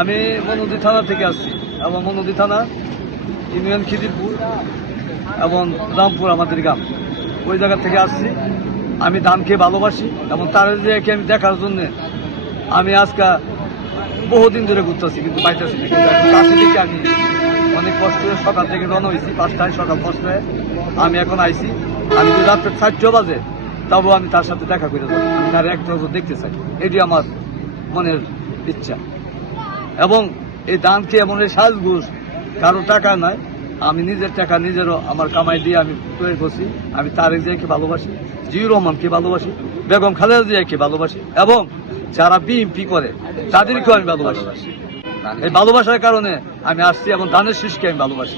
আমি মনোদী থানা থেকে আসছি এবং মনোদী থানা ইউনিয়ন খিদিরপুর এবং রামপুর আমাদের গ্রাম, ওই জায়গা থেকে আসছি। আমি ধানকে ভালোবাসি এবং তার জায়গাকে আমি দেখার জন্য আমি আজকে বহুদিন ধরে ঘুরতেছি, কিন্তু পাইতেছি না। কিন্তু এখন কাছে থেকে আমি অনেক কষ্ট করে সকাল থেকে রওনা হয়েছি, 5টায়, সকাল 5টায় আমি এখন আইছি। আমি যদি রাত্রে 4টা বাজে তবু আমি তার সাথে দেখা করে যাবো, আমি তার এক নজর দেখতে চাই, এটি আমার মনের ইচ্ছা। এবং এই ধানকে এমন এই সাজগুজ কারো টাকা নয়, আমি নিজের টাকা নিজেরও আমার কামাই দিয়ে আমি তৈরি করছি। আমি তারেক জিয়াকে ভালোবাসি, জিয়ুর রহমানকে ভালোবাসি, বেগম খালেদা জিয়াকে ভালোবাসি এবং যারা বিএনপি করে তাদেরকেও আমি ভালোবাসি। এই ভালোবাসার কারণে আমি আসছি এবং ধানের শীষকে আমি ভালোবাসি।